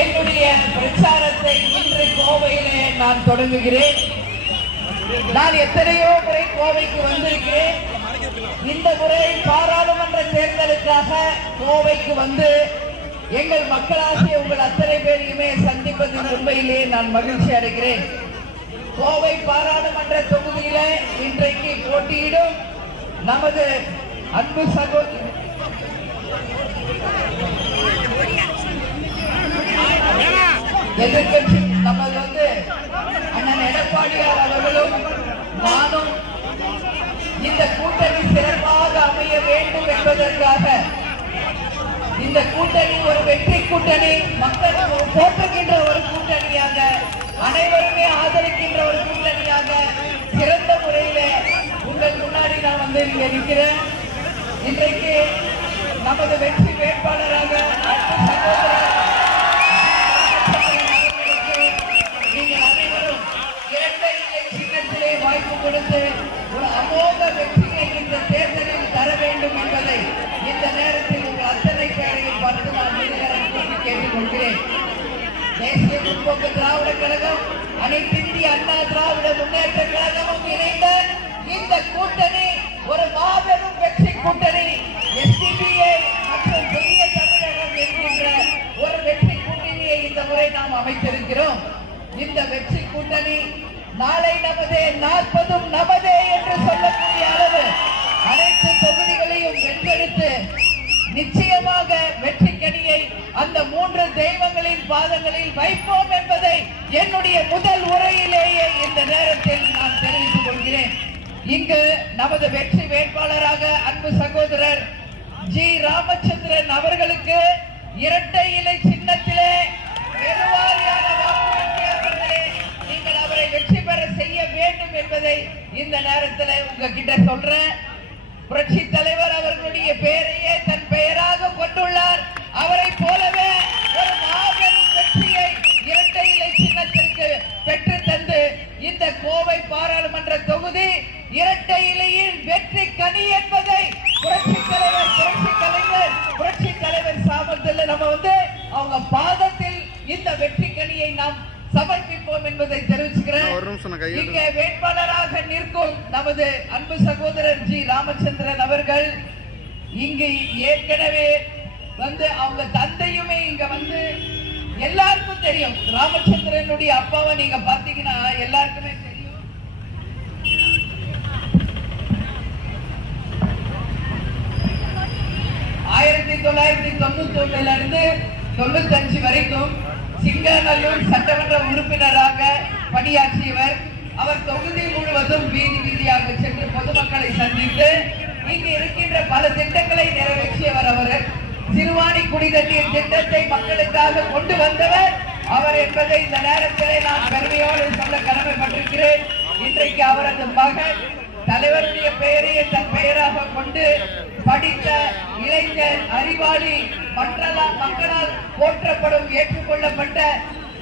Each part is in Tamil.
என்னுடைய பிரச்சாரத்தை இன்று கோவையிலே நான் தொடங்குகிறேன் நான் எத்தனையோ முறை கோவைக்கு வந்திருக்கிறேன் இந்த முறை பாராளுமன்ற தேர்தலுக்காக கோவைக்கு வந்து எங்கள் மக்களாகிய உங்கள் அத்தனை பேரையுமே சந்திப்பதன் உண்மையிலே நான் மகிழ்ச்சி அடைகிறேன் கோவை பாராளுமன்ற தொகுதியில இன்றைக்கு போட்டியிடும் நமது அன்பு சகோதரி எதிர்கட்சி நமது வந்து அண்ணன் எடப்பாடியார் அவர்களும் நானும் இந்த கூட்டணி சிறப்பாக அமைய வேண்டும் என்பதற்காக இந்த கூட்டணி ஒரு வெற்றி கூட்டணி மக்கள் போற்றுகின்ற ஒரு கூட்டணியாக அனைவருமே ஆதரிக்கின்ற ஒரு கூட்டணியாக சிறந்த முறையில உங்கள் முன்னாடி நான் வந்து இங்க நிற்கிறேன் இன்றைக்கு நமது வெற்றி அனைத்து இந்திய அண்ணா திராவிட முன்னேற்ற கழகமும் இணைந்த இந்த கூட்டணி ஒரு மாபெரும் வெற்றி கூட்டணி எஸ்டிபிஐ மற்றும் புதிய தமிழகம் என்கின்ற ஒரு வெற்றி கூட்டணியை இந்த முறை நாம் அமைத்திருக்கிறோம் இந்த வெற்றி கூட்டணி நாளை நமது நாற்பதும் நமதே என்று சொல்லக்கூடிய அளவு அனைத்து தொகுதிகளையும் வென்றெடுத்து நிச்சயமாக வெற்றி கனியை அந்த மூன்று தெய்வங்களின் பாதங்களில் வைப்போம் என்பதை என்னுடைய முதல் உரையிலேயே இந்த நேரத்தில் நான் தெரிவித்துக் கொள்கிறேன் இங்கு நமது வெற்றி வேட்பாளராக அன்பு சகோதரர் ஜி ராமச்சந்திரன் அவர்களுக்கு இரட்டை இலை சின்னத்திலே நீங்கள் அவரை வெற்றி பெற செய்ய வேண்டும் என்பதை இந்த நேரத்தில் உங்ககிட்ட சொல்றேன் புரட்சி தலைவர் அவர்களுடைய பெயரையே தன் பெயராக கொண்டுள்ளார் அவரை போலவே ஒரு மாபெரும் வெற்றியை இரட்டை இலை சின்னத்திற்கு பெற்று தந்து இந்த கோவை பாராளுமன்ற தொகுதி இரட்டை இலையின் வெற்றி கனி என்பதை புரட்சி தலைவர் புரட்சி கலைஞர் புரட்சி தலைவர் சாமத்தில் நம்ம வந்து அவங்க பாதத்தில் இந்த வெற்றி கனியை நாம் சமர்ப்பிப்போம் என்பதை தெரிவிச்சுக்கிறேன் வேட்பாளராக நிற்கும் நமது அன்பு சகோதரர் ஜி ராமச்சந்திரன் அவர்கள் இங்கு ஏற்கனவே வந்து அவங்க தந்தையுமே இங்க வந்து எல்லாருக்கும் தெரியும் ராமச்சந்திரனுடைய அப்பாவை நீங்க பாத்தீங்கன்னா எல்லாருக்குமே தெரியும் ஆயிரத்தி தொள்ளாயிரத்தி தொண்ணூத்தி ஒண்ணுல இருந்து தொண்ணூத்தி அஞ்சு வரைக்கும் சிங்கநல்லூர் சட்டமன்ற உறுப்பினராக பணியாற்றியவர் அவர் தொகுதி முழுவதும் வீதி வீதியாக சென்று பொதுமக்களை சந்தித்து இங்கு இருக்கின்ற பல திட்டங்களை நிறைவேற்றியவர் அவர் சிறுவாணி குடிதண்ணீர் திட்டத்தை மக்களுக்காக கொண்டு வந்தவர் அவர் என்பதை இந்த நேரத்திலே நான் பெருமையோடு சொல்ல கடமைப்பட்டிருக்கிறேன் இன்றைக்கு அவரது மகன் தலைவருடைய பெயரையே தன் பெயராக கொண்டு படித்த இளைஞர் அறிவாளி மக்களால் மக்களால் போற்றப்படும் ஏற்றுக்கொள்ளப்பட்ட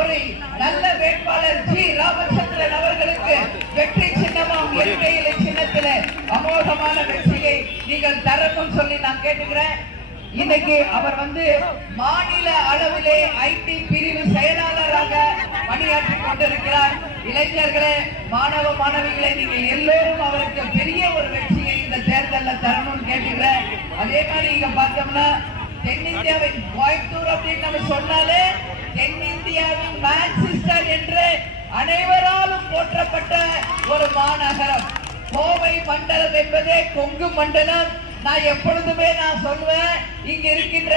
ஒரு நல்ல வேட்பாளர் ஜி ராமச்சந்திரன் அவர்களுக்கு வெற்றி சின்னமாம் இருக்கையில் சின்னத்தில் அமோகமான வெற்றியை நீங்கள் தரணும் சொல்லி நான் கேட்டுக்கிறேன் இன்னைக்கு அவர் வந்து மாநில அளவிலே ஐடி பிரிவு செயலாளராக பணியாற்றி கொண்டிருக்கிறார் இளைஞர்களே மாணவ மாணவிகளை நீங்கள் எல்லோரும் அவருக்கு பெரிய ஒரு வெற்றியை இந்த தேர்தலில் தரணும்னு கேட்டுக்கிறேன் அதே மாதிரி இங்க பார்த்தோம்னா தென்னிந்தியாவின் கோயம்புத்தூர் அப்படின்னு நம்ம சொன்னாலே தென்னிந்தியாவின் மான்செஸ்டர் என்று அனைவராலும் போற்றப்பட்ட ஒரு மாநகரம் கோவை மண்டலம் என்பதே கொங்கு மண்டலம் நான் எப்பொழுதுமே நான் சொல்வேன் இங்க இருக்கின்ற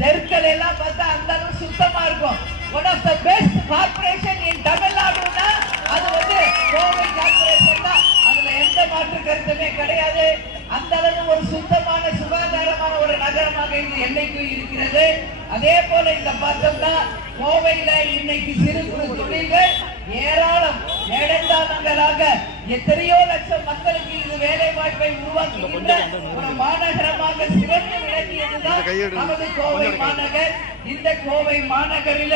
தெருக்கள் எல்லாம் பார்த்தா அந்த அளவு சுத்தமா இருக்கும் one of the best corporation in தமிழ்நாடுனா அது வந்து கோவை கார்பரேஷன் தான் அதுல எந்த மாற்று கருத்துமே கிடையாது அந்த அளவு ஒரு சுத்தமான சுகாதாரமான ஒரு நகரமாக இது என்னைக்கும் இருக்கிறது அதே போல இந்த பார்த்தோம்னா கோவையில இன்னைக்கு சிறு குறு தொழில்கள் ஏராளம் மேடைத்தாளர்களாக எத்தனையோ லட்சம் மக்களுக்கு இது வேலை வாய்ப்பை உருவாக்குகின்ற ஒரு மாநகரமாக சிவந்து விளங்கியதுதான் நமது கோவை மாநகர் இந்த கோவை மாநகரில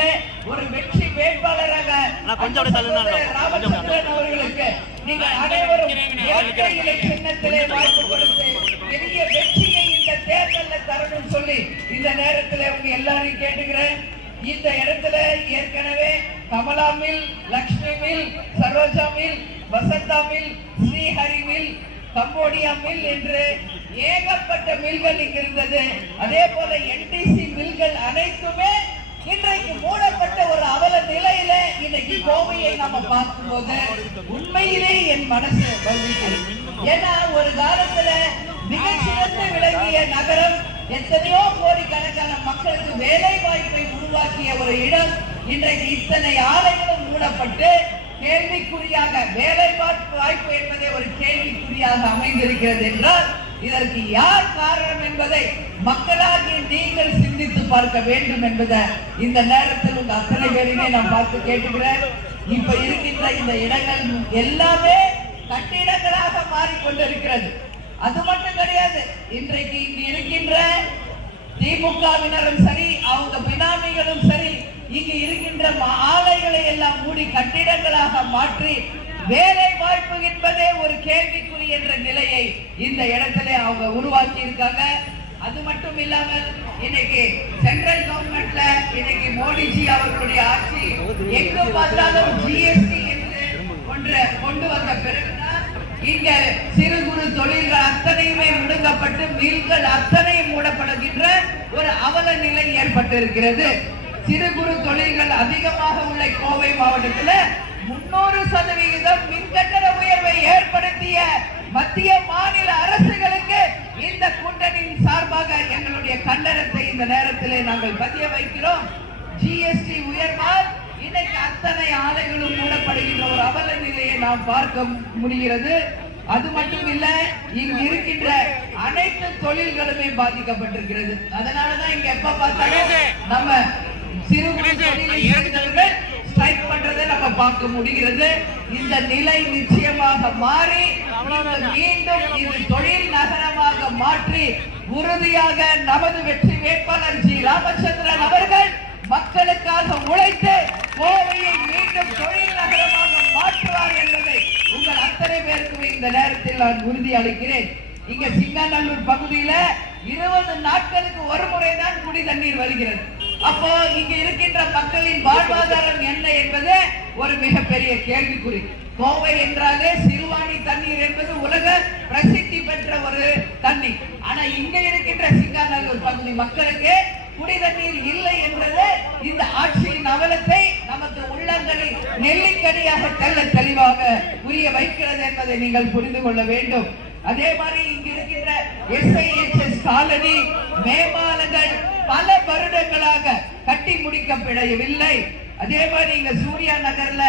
ஒரு வெற்றி வேட்பாளராக ராமச்சந்திரன் அவர்களுக்கு நீங்கள் அனைவரும் இரட்டை இலை சின்னத்திலே வாய்ப்பு கொடுத்து பெரிய வெற்றியை இந்த தேர்தலில் தரணும் சொல்லி இந்த நேரத்தில் உங்க எல்லாரையும் கேட்டுக்கிறேன் இந்த இடத்துல ஏற்கனவே Kamala mill Lakshmi mill Saroja mill Vasantha mill Srihari mill Cambodia mill என்று ஏகப்பட்ட மில்கள் இங்கு இருந்தது அதே போல என்டிசி மில்கள் அனைத்துமே இன்றைக்கு மூடப்பட்ட ஒரு அவல நிலையில இன்னைக்கு கோவையை நம்ம பார்க்கும்போது போது உண்மையிலே என் மனசு ஏன்னா ஒரு காலத்துல மிகச்சிறந்து விளங்கிய நகரம் எத்தனையோ கோடிக்கணக்கான மக்களுக்கு வேலை வாய்ப்பை உருவாக்கிய ஒரு இடம் இன்றைக்கு இத்தனை ஆலைகளும் மூடப்பட்டு கேள்விக்குறியாக வேலை வாய்ப்பு என்பதே ஒரு கேள்விக்குறியாக அமைந்திருக்கிறது என்றால் இதற்கு யார் காரணம் என்பதை மக்களாகி நீங்கள் சிந்தித்து பார்க்க வேண்டும் என்பதை இந்த நேரத்தில் உங்க அத்தனை பேருமே நான் பார்த்து கேட்டுக்கிறேன் இப்ப இருக்கின்ற இந்த இடங்கள் எல்லாமே கட்டிடங்களாக மாறிக்கொண்டிருக்கிறது அது மட்டும் கிடையாது இன்றைக்கு இங்கு இருக்கின்ற திமுகவினரும் சரி அவங்க பினாமிகளும் சரி இங்கு இருக்கின்ற ஆலைகளை எல்லாம் மூடி கட்டிடங்களாக மாற்றி வேலை வாய்ப்பு என்பதே ஒரு கேள்விக்குறி என்ற நிலையை இந்த இடத்துல அவங்க உருவாக்கி இருக்காங்க அது மட்டும் இல்லாமல் இன்னைக்கு சென்ட்ரல் கவர்மெண்ட்ல இன்னைக்கு மோடிஜி அவர்களுடைய ஆட்சி எங்க பார்த்தாலும் ஜிஎஸ்டி என்று ஒன்று கொண்டு வந்த பிறகுதான் இங்க சிறு குறு தொழில்கள் அத்தனையுமே முடுக்கப்பட்டு மில்கள் அத்தனையும் மூடப்படுகின்ற ஒரு அவல நிலை ஏற்பட்டு இருக்கிறது சிறு குறு தொழில்கள் அதிகமாக உள்ள கோவை மாவட்டத்தில் முன்னூறு சதவிகிதம் மின்கட்டண உயர்வை ஏற்படுத்திய மத்திய மாநில அரசுகளுக்கு இந்த கூட்டணியின் சார்பாக எங்களுடைய கண்டனத்தை இந்த நேரத்தில் நாங்கள் பதிய வைக்கிறோம் ஜிஎஸ்டி உயர்வால் இன்னைக்கு அத்தனை ஆலைகளும் மூடப்படுகின்ற ஒரு அவல நிலையை நாம் பார்க்க முடிகிறது அது மட்டும் இல்ல இங்கு இருக்கின்ற அனைத்து தொழில்களுமே பாதிக்கப்பட்டிருக்கிறது அதனாலதான் இங்க எப்ப பார்த்தாலும் நம்ம சிறு தொழில் ஸ்ட்ரைக் பண்றதை நம்ம பார்க்க முடிகிறது இந்த நிலை நிச்சயமாக மாறி மீண்டும் இது தொழில் நகரமாக மாற்றி உறுதியாக நமது வெற்றி வேட்பாளர் ஜி ராமச்சந்திரன் அவர்கள் மக்களுக்காக உழைத்து கோவையை மீண்டும் தொழில் நகரமாக மாற்றுவார் என்பதை உங்கள் அத்தனை பேருக்கும் இந்த நேரத்தில் நான் உறுதி அளிக்கிறேன் இங்க சிங்கநல்லூர் பகுதியில் இருபது நாட்களுக்கு ஒரு முறை தான் குடி தண்ணீர் வருகிறது அப்போ இங்க இருக்கின்ற மக்களின் வாழ்வாதாரம் என்ன என்பது ஒரு மிகப்பெரிய கேள்விக்குறி கோவை என்றாலே சிறுவாணி தண்ணீர் என்பது உலக பிரசித்தி பெற்ற ஒரு தண்ணி ஆனா இங்க இருக்கின்ற சிங்காநல்லூர் பகுதி மக்களுக்கு குடி தண்ணீர் இல்லை என்பது இந்த ஆட்சியின் அவலத்தை நமக்கு உள்ளங்களில் நெல்லிக்கடியாக தெல்ல தெளிவாக புரிய வைக்கிறது என்பதை நீங்கள் புரிந்து கொள்ள வேண்டும் அதே மாதிரி இங்க இருக்கின்ற எஸ்ஐஎஸ்எஸ் காலனி மேம்பாலங்கள் பல வருடங்களாக கட்டி முடிக்க பிழையவில்லை அதே மாதிரி இங்க சூர்யா நகர்ல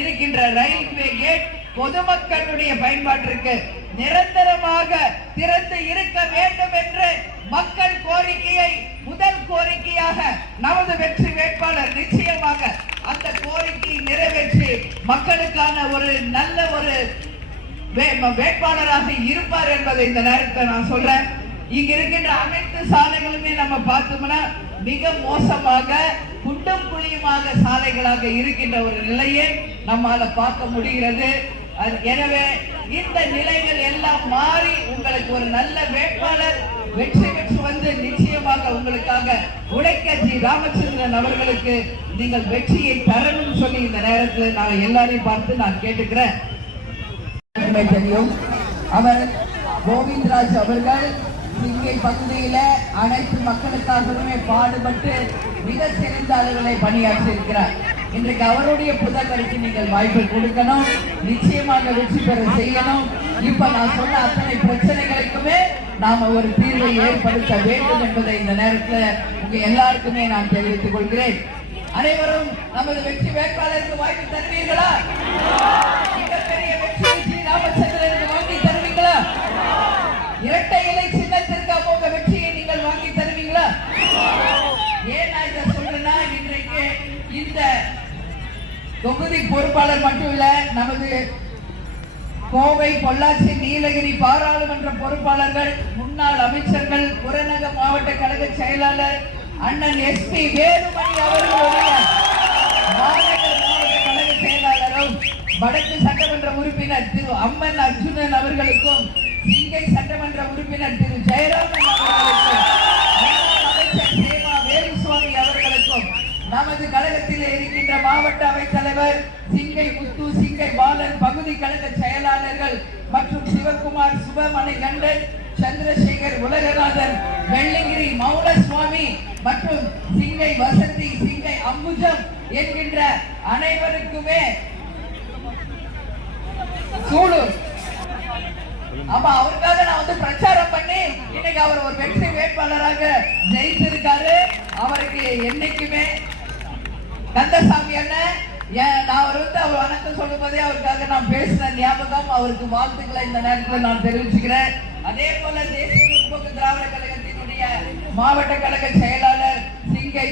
இருக்கின்ற ரயில்வே கேட் பொதுமக்களுடைய பயன்பாட்டிற்கு நிரந்தரமாக திறந்து இருக்க வேண்டும் என்று மக்கள் கோரிக்கையை முதல் கோரிக்கையாக நமது வெற்றி வேட்பாளர் நிச்சயமாக அந்த கோரிக்கையை நிறைவேற்றி மக்களுக்கான ஒரு நல்ல ஒரு வேட்பாளராக இருப்பார் என்பதை இந்த நேரத்தை நான் சொல்றேன் இங்க இருக்கின்ற அனைத்து சாலைகளுமே நம்ம பார்த்தோம்னா மிக மோசமாக குண்டும் குழியுமாக சாலைகளாக இருக்கின்ற ஒரு நிலையை நம்மால பார்க்க முடிகிறது எனவே இந்த நிலைகள் எல்லாம் மாறி உங்களுக்கு ஒரு நல்ல வேட்பாளர் வெற்றி பெற்று வந்து நிச்சயமாக உங்களுக்காக உடைக்க ஜி ராமச்சந்திரன் அவர்களுக்கு நீங்கள் வெற்றியை தரணும் சொல்லி இந்த நேரத்தில் நான் எல்லாரையும் பார்த்து நான் கேட்டுக்கிறேன் தெரியும் அவர் கோவிந்த்ராஜ் அவர்கள் இங்கே பகுதியில அனைத்து மக்களுக்காகவுமே பாடுபட்டு மிக சிறந்த அளவுகளை பணியாற்றி இருக்கிறார் இன்றைக்கு அவருடைய புதல்வருக்கு நீங்கள் வாய்ப்பு கொடுக்கணும் நிச்சயமாக வெற்றி பெற செய்யணும் இப்ப நான் சொன்ன அத்தனை பிரச்சனைகளுக்குமே நாம ஒரு தீர்வை ஏற்படுத்த வேண்டும் என்பதை இந்த நேரத்தில் உங்க எல்லாருக்குமே நான் தெரிவித்துக் கொள்கிறேன் அனைவரும் நமது வெற்றி வேட்பாளருக்கு வாய்ப்பு தருவீர்களா மிகப்பெரிய வெற்றி தொகுதி பொறுப்பாளர் மட்டும் இல்ல நமது கோவை பொள்ளாச்சி நீலகிரி பாராளுமன்ற பொறுப்பாளர்கள் முன்னாள் அமைச்சர்கள் புறநகர் மாவட்ட கழக செயலாளர் அண்ணன் எஸ் பி வேலுமணி அவர்களுடைய மாவட்ட செயலாளரும் வடக்கு சட்டமன்ற உறுப்பினர் திரு அம்மன் அர்ஜுனன் அவர்களுக்கும் சிங்கை சட்டமன்ற உறுப்பினர் திரு ஜெயராமன் அவர்களுக்கும் அமைச்சர் நமது கழகத்தில் இருக்கின்ற மாவட்ட தலைவர் சிங்கை முத்து சிங்கை பாலன் பகுதி கழக செயலாளர்கள் மற்றும் சிவகுமார் சுபமணி கண்டன் சந்திரசேகர் உலகநாதன் வெள்ளகிரி மௌனசுவாமி மற்றும் சிங்கை வசந்தி சிங்கை அம்புஜம் என்கின்ற அனைவருக்குமே சூழல் அப்ப அவருக்காக நான் வந்து பிரச்சாரம் பண்ணி இன்னைக்கு அவர் ஒரு வெற்றி வேட்பாளராக ஜெயித்திருக்காரு அவருக்கு என்னைக்குமே கந்தசாமி அண்ணன் நான் அவர் வந்து அவர் வணக்கம் சொல்லும் போதே அவருக்காக நான் பேசின ஞாபகம் அவருக்கு வாழ்த்துக்களை இந்த நேரத்தில் நான் தெரிவிச்சுக்கிறேன் அதே போல தேசிய முற்போக்கு திராவிட கழகத்தினுடைய மாவட்ட கழக செயலாளர் சிங்கை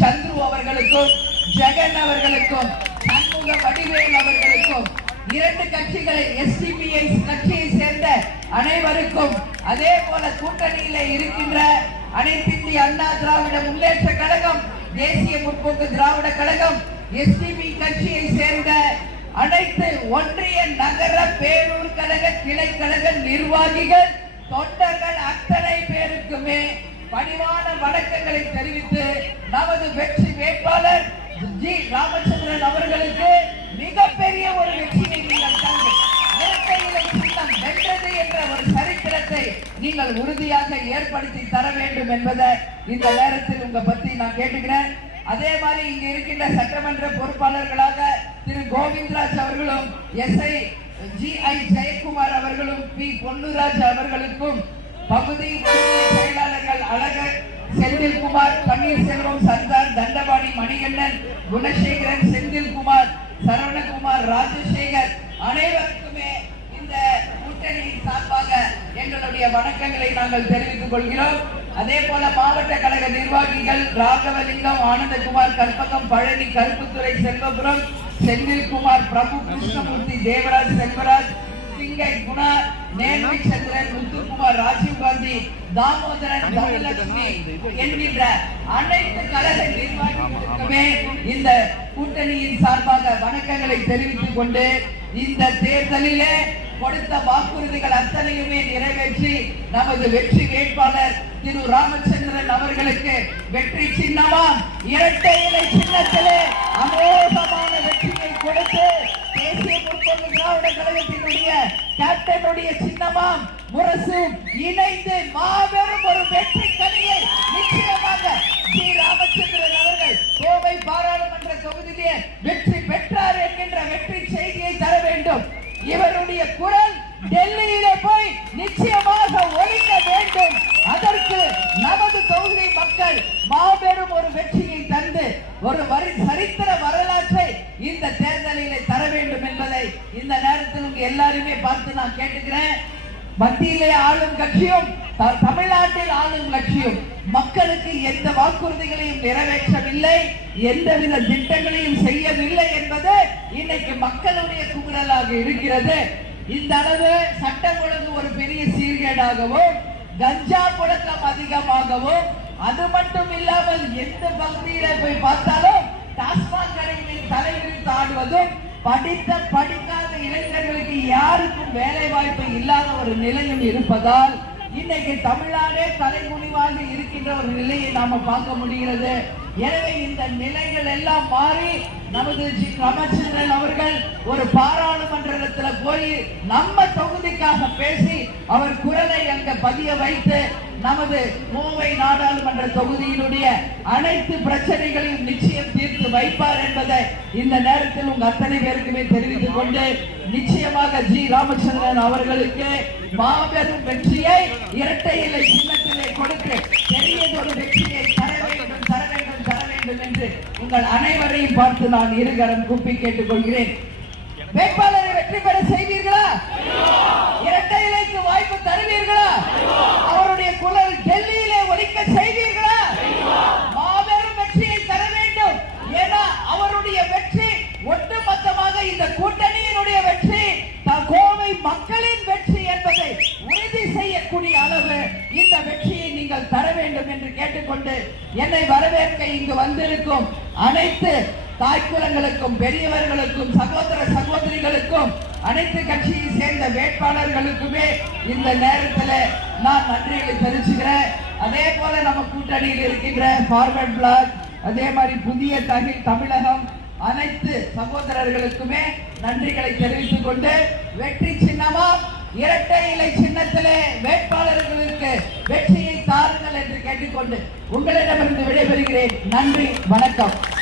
சந்துரு அவர்களுக்கும் ஜெகன் அவர்களுக்கும் சண்முக வடிவேல் அவர்களுக்கும் இரண்டு கட்சிகளை எஸ்டிபிஐ கட்சியை சேர்ந்த அனைவருக்கும் அதே போல கூட்டணியில இருக்கின்ற அனைத்து அண்ணா திராவிட முன்னேற்ற கழகம் தேசிய முற்போக்கு திராவிட கழகம் எஸ்டிபி கட்சியை சேர்ந்த அனைத்து ஒன்றிய நகர பேரூர் கழக கிளை கழக நிர்வாகிகள் தொண்டர்கள் அத்தனை பேருக்குமே பணிவான வணக்கங்களை தெரிவித்து நமது வெற்றி வேட்பாளர் ஜி ராமச்சந்திரன் அவர்களுக்கு மிகப்பெரிய ஒரு வெற்றியை நீங்கள் தந்தீர்கள் என்ற ஒரு சரித்திரத்தை நீங்கள் உறுதியாக ஏற்படுத்தி தர வேண்டும் என்பதை இந்த நேரத்தில் உங்க பத்தி நான் கேட்டுக்கிறேன் அதே மாதிரி இங்க இருக்கின்ற சட்டமன்ற பொறுப்பாளர்களாக திரு கோவிந்தராஜ் அவர்களும் S I G I Jayakumar அவர்களும் பி பொன்னுராஜ் அவர்களுக்கும் பகுதி செயலாளர்கள் அழகர் செந்தில்குமார் பன்னீர்செல்வம் சர்தார் தண்டபாணி மணிகண்ணன் குணசேகரன் செந்தில்குமார் சரவணகுமார் ராஜசேகர் அனைவருக்குமே சார்பாக எங்களுடைய வணக்கங்களை நாங்கள் தெரிவித்துக் கொள்கிறோம் அதே போல மாவட்ட கழக நிர்வாகிகள் ராகவலிங்கம் ஆனந்தகுமார் கற்பகம் பழனி கருப்புத்துறை செல்வபுரம் செந்தில்குமார் பிரபு கிருஷ்ணமூர்த்தி தேவராஜ் செல்வராஜ் சிங்கை குணா நேர்மை சந்திரன் முத்துக்குமார் காந்தி தாமோதரன் தமிழலட்சுமி என்கின்ற அனைத்து கழக நிர்வாகிகளுக்குமே இந்த கூட்டணியின் சார்பாக வணக்கங்களை தெரிவித்துக் கொண்டு இந்த தேர்தலிலே கொடுத்த வாக்குறுதிகள் அத்தனையுமே நிறைவேற்றி நமது வெற்றி வேட்பாளர் திரு ராமச்சந்திரன் அவர்களுக்கு வெற்றி சின்னமா இரட்டை இலை சின்னத்திலே அமோகமான வெற்றியை கொடுத்து தேசிய முற்போக்கு திராவிட கழகத்தினுடைய கேப்டனுடைய சின்னமாம் முரசு இணைந்து மாபெரும் ஒரு வெற்றி கனியை நிச்சயமாக ஸ்ரீ ராமச்சந்திரன் அவர்கள் கோவை பாராளுமன்ற தொகுதியிலே வெற்றி பெற்றார் என்கின்ற வெற்றி இவருடைய குரல் டெல்லியிலே போய் நிச்சயமாக ஒழிக்க வேண்டும் அதற்கு நமது தொகுதி மக்கள் மாபெரும் ஒரு வெற்றியை தந்து ஒரு வரி சரித்திர வரலாற்றை இந்த தேர்தலிலே தர வேண்டும் என்பதை இந்த நேரத்தில் உங்க எல்லாருமே பார்த்து நான் கேட்டுக்கிறேன் மத்தியிலே ஆளும் கட்சியும் தமிழ்நாட்டில் ஆளும் கட்சியும் மக்களுக்கு எந்த வாக்குறுதிகளையும் நிறைவேற்றவில்லை எந்தவித திட்டங்களையும் செய்யவில்லை என்பது இன்னைக்கு மக்களுடைய குரலாக இருக்கிறது இந்த அளவு சட்டம் ஒழுங்கு ஒரு பெரிய சீர்கேடாகவும் கஞ்சா புழக்கம் அதிகமாகவும் அது மட்டும் இல்லாமல் எந்த பகுதியில போய் பார்த்தாலும் டாஸ்மாக் கடைகளில் தலைவிரித்து ஆடுவதும் படித்த படிக்காத இளைஞர்களுக்கு யாருக்கும் வேலை வாய்ப்பு இல்லாத ஒரு நிலையும் இருப்பதால் இன்னைக்கு தமிழ்நாடே தலைமுனிவாக இருக்கின்ற ஒரு நிலையை நாம பார்க்க முடிகிறது எனவே இந்த நிலைகள் எல்லாம் மாறி நமது ரமச்சந்திரன் அவர்கள் ஒரு பாராளுமன்றத்தில் போய் நம்ம தொகுதிக்காக பேசி அவர் குரலை அங்க பதிய வைத்து நமது கோவை நாடாளுமன்ற தொகுதியினுடைய அனைத்து பிரச்சனைகளையும் நிச்சயம் தீர்த்து வைப்பார் என்பதை இந்த நேரத்தில் உங்க அத்தனை பேருக்குமே தெரிவித்துக் கொண்டு நிச்சயமாக ஜி ராமச்சந்திரன் அவர்களுக்கு மாபெரும் வெற்றியை இரட்டை இலை சின்னத்திலே கொடுத்து பெரியதொரு வெற்றியை தர வேண்டும் என்று உங்கள் அனைவரையும் பார்த்து நான் இருகரம் கூப்பி கேட்டுக்கொள்கிறேன் வேட்பாளரை வெற்றி பெற செய்வீர்களா சின்னங்களுக்கும் பெரியவர்களுக்கும் சகோதர சகோதரிகளுக்கும் அனைத்து கட்சியை சேர்ந்த வேட்பாளர்களுக்குமே இந்த நேரத்தில் நான் நன்றிகளை தெரிவிச்சுக்கிறேன் அதே போல நம்ம கூட்டணியில் இருக்கின்ற ஃபார்வர்ட் பிளாக் அதே மாதிரி புதிய தமிழ் தமிழகம் அனைத்து சகோதரர்களுக்குமே நன்றிகளை தெரிவித்துக் கொண்டு வெற்றி சின்னமா இரட்டை இலை சின்னத்திலே வேட்பாளர்களுக்கு வெற்றியை தாருங்கள் என்று கேட்டுக்கொண்டு உங்களிடமிருந்து விடைபெறுகிறேன் நன்றி வணக்கம்